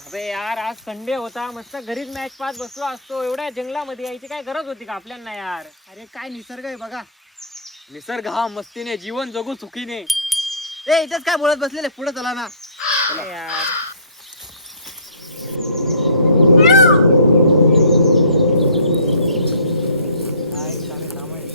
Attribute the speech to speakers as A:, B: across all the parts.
A: अबे यार आज संडे होता, मस्त घरीच मॅच पाहत बसलो असतो. एवढ्या जंगलामध्ये यायची काय गरज होती का आपल्याला यार?
B: अरे काय निसर्ग आहे बघा.
C: निसर्ग हा मस्तीने जीवन जगू सुखीने.
B: ए इथेच काय बोलत बसलेले, पुढे चला ना.
A: अरे यार काय काम काम आहे.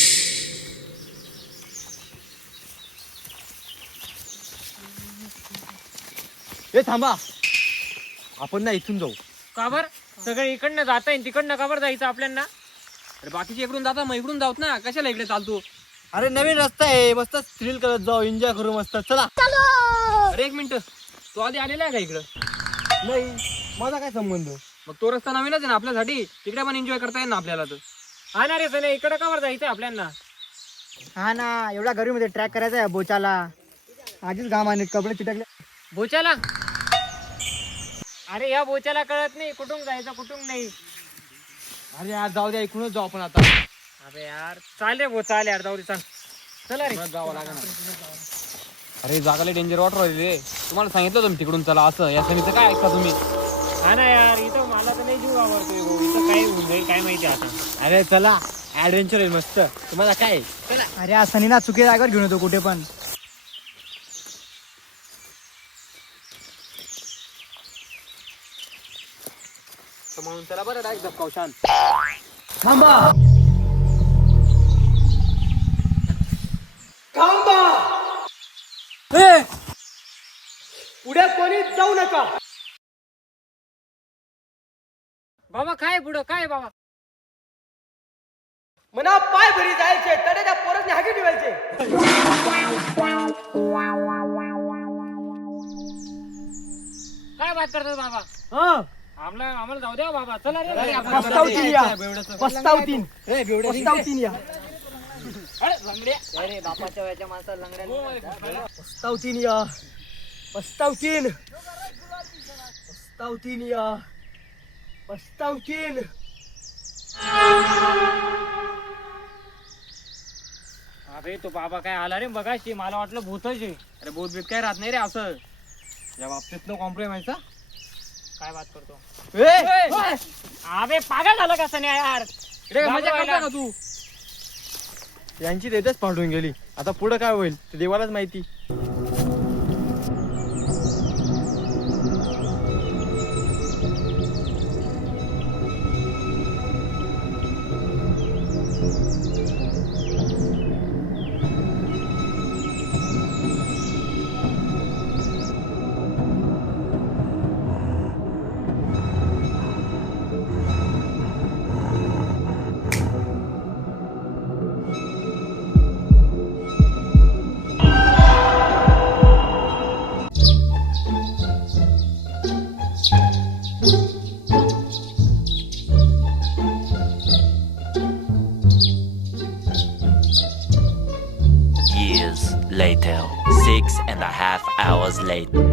B: ए थांबा, आपण ना इथून जाऊ.
A: का बर? सगळे इकडनं जाता येईल, तिकडनं का बरं जायचं आपल्याला?
C: अरे बाकीचे इकडून जाता, मग इकडून जाऊत ना. कशाला इकडे चालतो?
B: अरे नवीन रस्ता आहे, मस्त थ्रिल करत जाऊ, एन्जॉय करू मस्त. चला.
C: अरे एक मिनिट, तू आधी आलेला आहे का इकडं?
B: नाही, माझा काय संबंध?
C: मग तो रस्ता नवीनच आहे ना आपल्यासाठी. तिकडे पण एन्जॉय करता येईल ना आपल्याला. तर
A: हा ना रे सने, इकडं का बरं जायचं आपल्याला?
B: हा ना, एवढ्या गरमीमध्ये ट्रॅक करायचा आहे बोचाला. आधीच घामाने कपडे चिटकले.
A: बोचाला? अरे या बोचाला कळत नाही कुठून जायचं कुठून नाही.
C: अरे यार जाऊ द्या, इकडूनच जाऊ आपण आता.
A: अबे यार चाले बो चाल यार, जाऊ दे सांग. चला रे.
C: जावं लागेल ना. अरे जागाला डेंजर वाटर रे. तुम्हाला सांगितलं तुम्ही तिकडून चला असं. या सनीचं काय ऐकता तुम्ही?
A: हा ना यार, इथं मला तर नाही जीव आवडतोय भाऊ. इथं काय होऊन जाईल काय माहिती आता.
B: अरे चला, ऍडव्हेंचर आहे मस्त. तुम्हाला काय? अरे असं नाही ना, चुकी जागेवर घेऊन येतो कुठे पण.
C: तर म्हणून चला बरं डायरेक्ट धक्का शांत.
B: थांबा. पुढे कोणी जाऊ नका.
A: बाबा काय पुढं काय बाबा?
B: मना पाय भरी जायचे, तडे त्या पोरांनी हागी ठेवायचे.
A: काय बात करतात बाबा?
B: हा,
A: आम्हाला जाऊ द्या बाबा. चला रे.
B: पस्तावतीन या. पस्तावतीन. पस्तावतीन या.
A: अरे बापाच्या वयाच्या माणसाला लंगड्या.
B: पस्तावतीन या. पस्तावतीन. पस्तावतीन या. पस्तावतीन.
A: अबे तो बाबा काय आला रे बघाशी, मला वाटलं भूतच आहे.
C: अरे बहुत बीत काय राहत नाही रे असं. या बाबतीत नो कॉम्प्रोमाइज.
A: काय बात करतो?
B: ए,
A: अबे पागल झालं का सने यार?
C: रे मजा करता का तू?
B: यांची देतच पाठवून गेली. आता पुढे काय होईल ते देवालाच माहिती.
D: Years later, 6.5 hours later.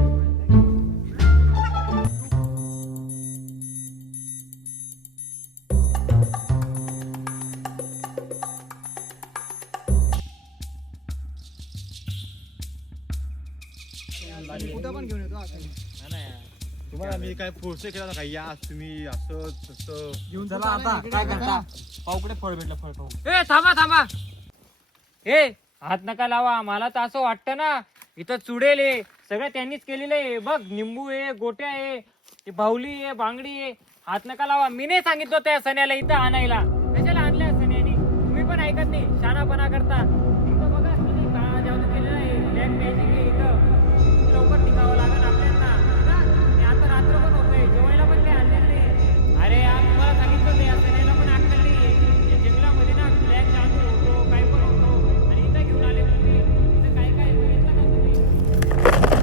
B: कुठं पण घेऊन येतो असं.
E: तुम्हाला मी काय फोर्स केला का या तुम्ही असं तसं
B: घेऊन चला आता. काय करता?
C: पाऊकडे फळ भेटलं, फळ पाहू.
A: ए थांबा थांबा. ए हात नका लावा. मला तर असं वाटतं ना इथं चुडेल आहे सगळं त्यांनीच केलेलं आहे. बघ निंबू आहे, गोट्या आहे, ती बाहुली आहे, बांगडी आहे. हात नका लावा. मी नाही सांगितलं त्या सण्याला इथं आणायला. कशाला आणल्या सण्याने? तुम्ही पण ऐकत नाही, शानापणा करता. इथं बघा किती काळा जादू केलेला आहे, ब्लॅक मॅजिक आहे इथं. लवकर निघावं लागेल आपल्याला ना. आणि आता रात्र पण होतोय, जेवायला पण काही आणलेलं नाही. अरे यार तुम्हाला सांगितलं नाही, या सण्याला पण अक्कल नाही. या जंगलामध्ये ना ब्लॅक जादू होतो, काय पण होतो. आणि इथं घेऊन आले तुम्ही. इथं काय काय बघितलं का तुम्ही?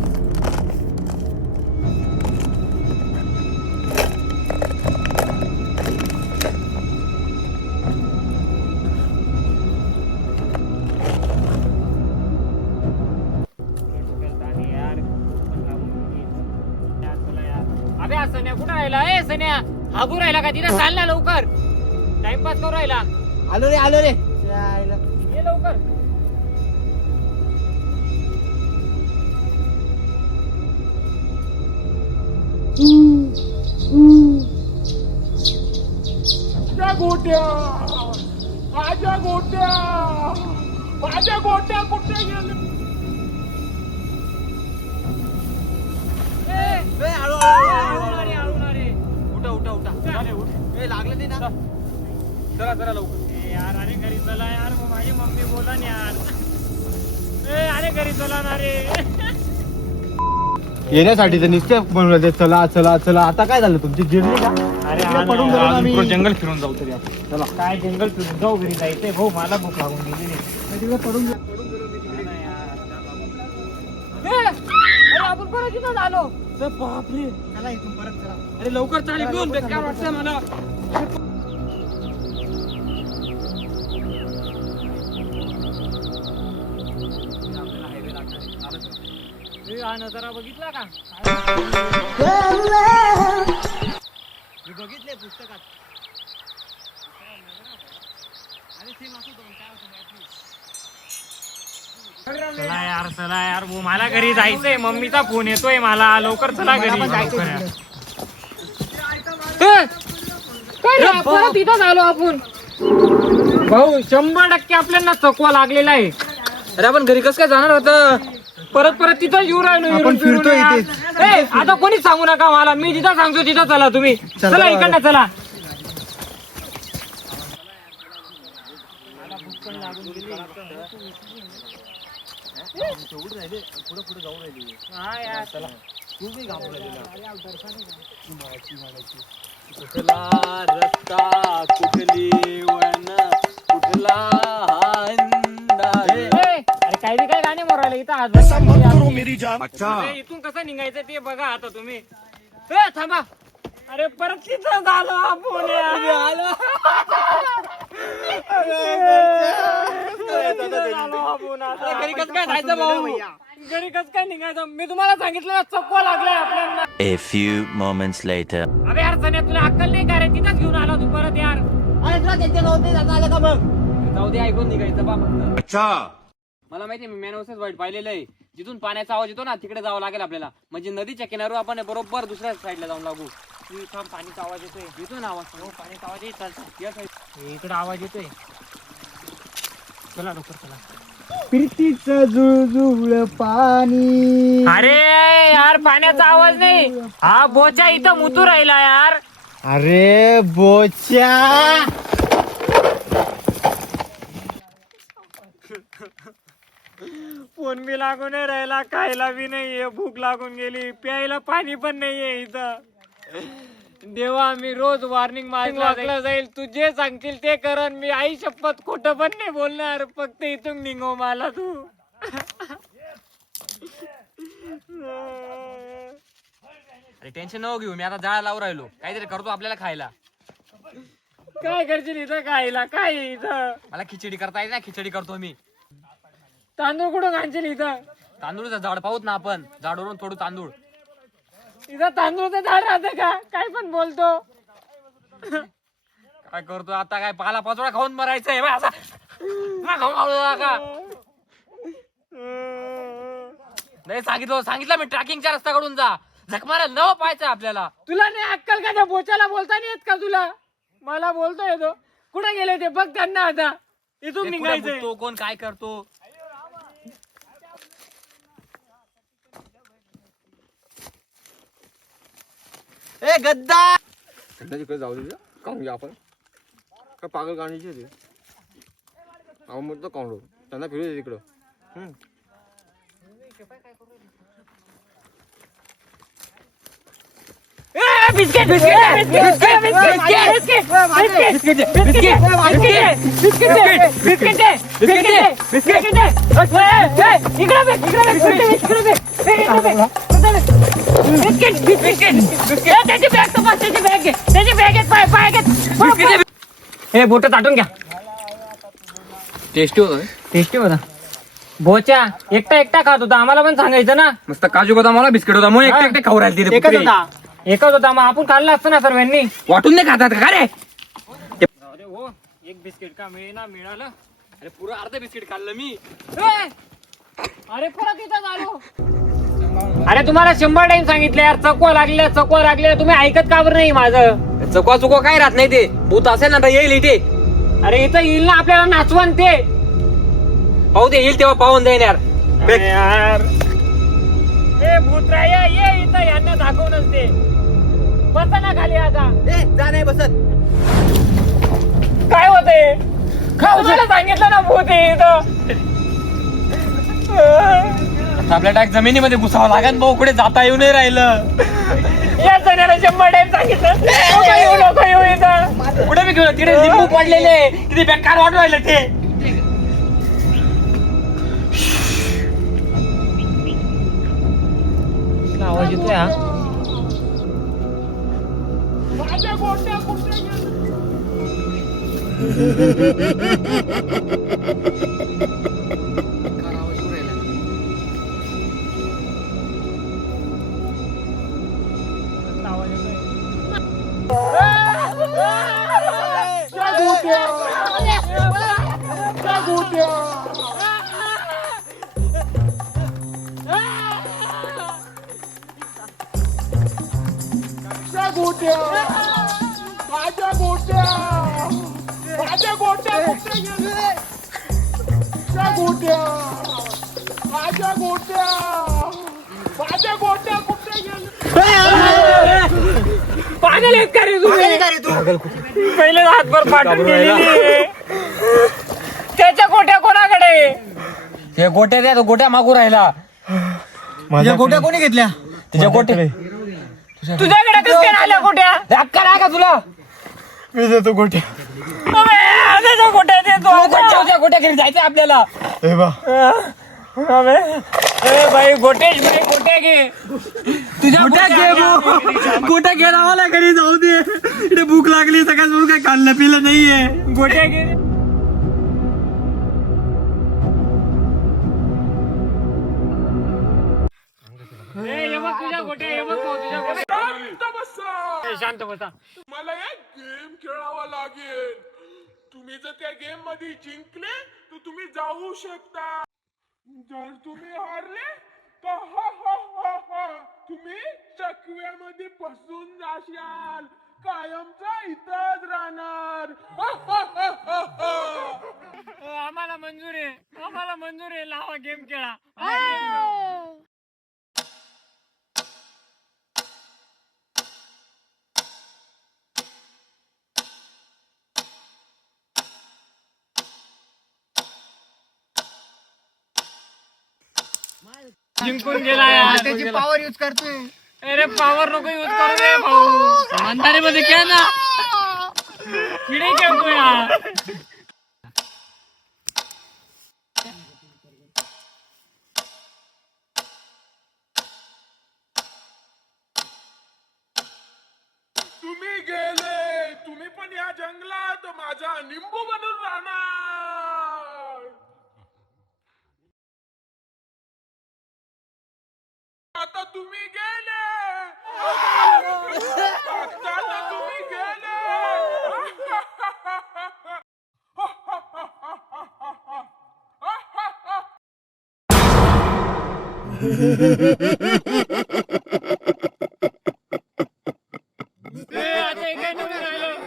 A: अबे सन्या कुठं राहिला? ए सन्या हागू राहिला का तिथं? चाल ना लवकर, टाइमपास करू राहिला.
B: आलो रे, आलो रे.
A: ये लवकर. गोट्या माझ्या गोट्या माझ्या गोट्या कुठे गेले?
B: लागलं नाही ना.
C: चला चला लवकर.
A: यार अरे घरी चला यार, मग माझी मम्मी बोला ना यार. अरे घरी चला ना रे.
E: येण्यासाठी तर निश्चय बनवलं ते चला चला चला. आता काय झालं तुमची जिरली का?
A: अरे
E: पडून गेलो ना आम्ही.
C: पुरं जंगल फिरून जाऊ तरी आपण.
A: चला काय जंगल फिरून जाऊ, घरी जायचंय भाऊ, मला भूक लागून गेली.
E: तिकडे पडून
A: अरे आपण परत तिथं आलो.
B: बापरे. चला इथून परत चला.
C: अरे लवकर चाल घेऊन, बेकार वाटतंय मला.
A: हा नजारा बघितला का?
B: मी बघितले पुस्तकात.
A: चला यार भाऊ, मला घरी जायचंय. मम्मीचा फोन येतोय मला, लवकर चला घरी. लवकर यार. काय रे, परत तिथं आलो आपण. भाऊ 100% आपल्याला चकवा लागलेला आहे.
C: अरे आपण घरी कसं काय जाणार होतं?
A: परत तिथं येऊ राहिलो.
E: आपण फिरतोय इथेच.
A: आता कोणीच सांगू नका मला, मी जिथं सांगतो तिथं चला तुम्ही. चला इकडनं चला.
C: कुठला रस्ता, कुठली वळण, कुठला
A: अरे काही बी काय गाणे मोरायला इथं हात इथून कसं निघायचं ते बघा आता तुम्ही. थांबा. अरे परत तिथं झालो आपण यार.
C: घरी कसं काय जायचं भाऊ?
A: घरी कसं काय निघायचं? मी तुम्हाला सांगितलं ना, चकवा लागलाय आपल्याला.
D: A few moments later.
A: अबे यार सन्या, तुला अक्कल नाही का रे? तिथंच घेऊन आला तू परत यार.
B: अरे तुला त्यांच्या नव्हते जाता आलं का मग?
C: जाऊ दे, ऐकून निघायचं बा फक्त. अच्छा, मला माहिती मी मॅनवसच वाईट पाहिलेलं आहे. जिथून पाण्याचा आवाज येतो ना, तिकडे जावं लागेल आपल्याला. म्हणजे नदीच्या किनाऱ्यावर आपण बरोबर दुसऱ्या साईडला जाऊन लागू.
A: तू थांब, पाणीचा आवाज येतोय.
C: येतो ना आवाज?
A: हो, पाणीचा आवाज येत चालतो. इकडे आवाज येतोय. चला लवकर चला.
B: प्रीतीचं जुळजुळ पाणी.
A: अरे यार पाण्याचा आवाज नाही, हा बोचा इथं मुतू राहिला यार.
B: अरे बोच्या.
A: फोन बी लागून नाही राहिला, खायला बी नाहीये, भूक लागून गेली, प्यायला पाणी पण नाहीये इथं. देवा, मी रोज वॉर्निंग मारला जाईल. तू जे सांगशील ते करन. मी आई शपथ खोटं पण नाही बोलणार. फक्त इथून निघो मला तू.
C: अरे टेन्शन नको घेऊ, मी आता जाळा लावून राहिलो. काहीतरी करतो आपल्याला खायला.
A: काय करशील इथं खायला? काय आहे इथं?
C: मला खिचडी करता येईल ना, खिचडी करतो मी.
A: तांदूळ कुठं आणशील इथं?
C: तांदूळचं झाड पाहूत ना आपण, झाडवरून थोडं तांदूळ.
A: इथं तांदूळचं झाड राहतं का? काय पण बोलतो.
C: काय करतो आता? काय पाला पाचोळा खाऊन मरायचंय बा असा. खाऊन मारू का? नाही सांगितलं मी, ट्रॅकिंगच्या रस्त्याकडून जा. झक मारायला नवं पाहायचं आपल्याला.
A: तुला नाही अक्कल का? त्या बोचाला बोलता नाही येत का तुला? मला बोलतोय तो. कुठे गेले ते बघ त्यांना आता. इथून निघायचंय.
C: तो कोण काय करतो?
B: ए गद्दा.
E: तिकडे जाऊ दे. काढून घ्या आपण. काय पागल गाण्याची होती. आपण म्हणतो काढू, त्यांना फिरू दे तिकडं.
A: बिस्किट बिस्किट बिस्किट बिस्किट हे बोट ताटून घ्या.
C: टेस्टी होतं.
A: टेस्टी होता. बोचा एकटा खात होता, आम्हाला पण सांगायचं ना.
C: मस्त काजू बदाम मला बिस्किट होता म्हणून एकटे खाऊ राहिले.
B: एकच होता.
A: एकच होता, मग आपण खाल्ला असतं ना सर्वांनी.
C: वाटून नाही खातात का रे?
A: अरे हो, एक बिस्किट का मिळालं.
C: अरे पुरं अर्ध बिस्किट खाल्लं मी.
A: अरे परत इथं आलो. अरे तुम्हाला 100 टाइम सांगितलं यार, चकवा लागल्या तुम्ही ऐकत का बरं नाही माझं?
C: चकवा चुकवा काय राहत नाही ते. भूत असेल ना तर येईल इथे.
A: अरे इथं येईल ना आपल्याला नाचवण ते.
C: पाहू दे, येईल तेव्हा पाहून जाईन यार.
A: अरे यार ए भूतराया ये इथं, यांना दाखवूनच ते. बसा ना खाली आता.
B: जा नाही बसत.
A: काय होतंय? तुम्हाला सांगितलं ना भूत आहे इथं.
C: आपल्या टाक जमिनीमध्ये घुसावं लागेल भाऊ, कुठे जाता येऊ नाही राहिलं.
A: या सणाला 100 टाइम सांगितलं नको येऊ इथं.
C: कुठे मी घेऊन तिकडे लिंबू पडलेले, किती बेकार वाटू राहिलं ते.
A: आवाज येतोय हा. पागल आहेत का रे तुम्ही? पहिले हातभर पाठवून गेलेली. त्याच्या गोट्या कोणाकडे?
C: हे गोट्या द्या, तो गोट्या मागू राहिला.
B: माझ्या गोट्या कोणी घेतल्या?
C: तुझ्या गोट्या
A: तुझ्याकडे कसं काय आल्या गोट्या?
C: अक्का नाही का तुला?
B: मी देतो गोट्या.
A: त्याच्या गोट्या देतो.
C: गोट्या घरी जायचं आपल्याला.
B: हे बा
A: भाई गोटेश भाई गोट्या घे.
C: तुझ्या गोट्या घे, गोट्या घे, आम्हाला घरी जाऊ दे. इकडे भूक लागली, सकाळ काय खाल्लं पिलं नाहीये.
A: गोट्या घे. तुझ्या गोट्या हे बघ तुझ्या गोट्या. शांत बसा.
F: मला एक गेम खेळावा लागेल. तुम्ही जर त्या गेम मध्ये जिंकले तर तुम्ही जाऊ शकता. जर तुम्ही हारले तर तुम्ही चकव्यामध्ये फसून जाशाल. कायमचा इथंच राहणार.
A: आम्हाला मंजूर आहे लावा गेम खेळा. जिंकून गेला यार.
B: त्याची पॉवर यूज करतोय.
A: अरे पॉवर नको यूज करू रे भाऊ. अंधारीमध्ये क्या ना किडे खेळतोय यार.
F: तुम्ही गेले, तुम्ही पण या जंगलात माझा निंबू बनून राहणार. आता तुम्ही गेले. आता तुम्ही गेले.
A: आता काय नवीन राहिलं.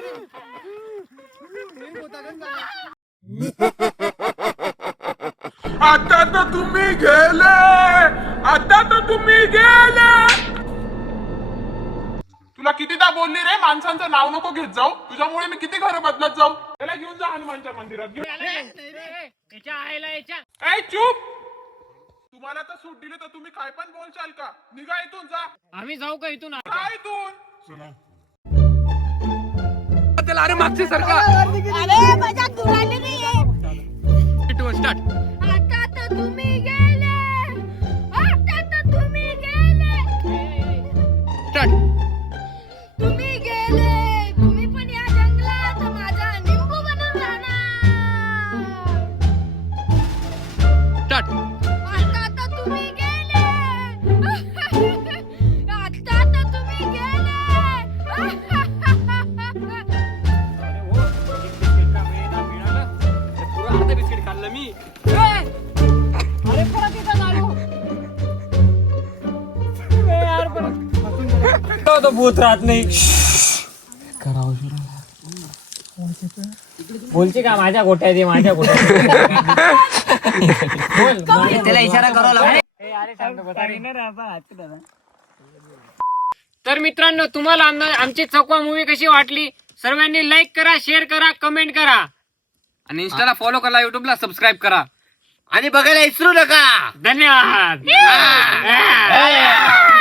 F: आता तर तुम्ही गेले. आता तर तुम्ही गेले. तुला कितीदा बोलली रे, माणसांचं नाव नको घेत जाऊ. तुझ्यामुळे मी किती घरं बदलत जाऊ. त्याला घेऊन जा हनुमानच्या मंदिरात.
A: याच्या आईला याच्या.
F: ऐ चूप. तुम्हाला तर सूट दिली तर तुम्ही काय पण बोलशाल का? निघा इथून, जा.
A: आम्ही जाऊ का इथून?
F: काय इथून?
C: त्याला अरे मागचे सरका.
G: अरे माझ्या दुराली नाहीये.
C: स्टार्ट.
G: आता तर तुम्ही गेले. आता तर तुम्ही गेले.
C: स्टार्ट.
G: तुम्ही गेले. तुम्ही पण या जंगलात माझा निंबू बनून राहणार.
C: स्टार्ट.
G: आता तर तुम्ही गेले. आता तर तुम्ही गेले.
C: अर्ध बिस्किट खाल्लं मी.
A: अरे परत इथं आलो. तो भूत राहत नाही बोलची का माझ्या गोट्यात ये माझ्या गोट्यात
B: त्याला इशारा करावा लागतो.
A: तर मित्रांनो तुम्हाला आमची चकवा मूवी कशी वाटली सर्वांनी लाईक करा शेअर करा कमेंट करा
C: आणि इंस्टाला फॉलो करा युट्यूबला सबस्क्राईब करा आणि बघायला विसरू नका
A: धन्यवाद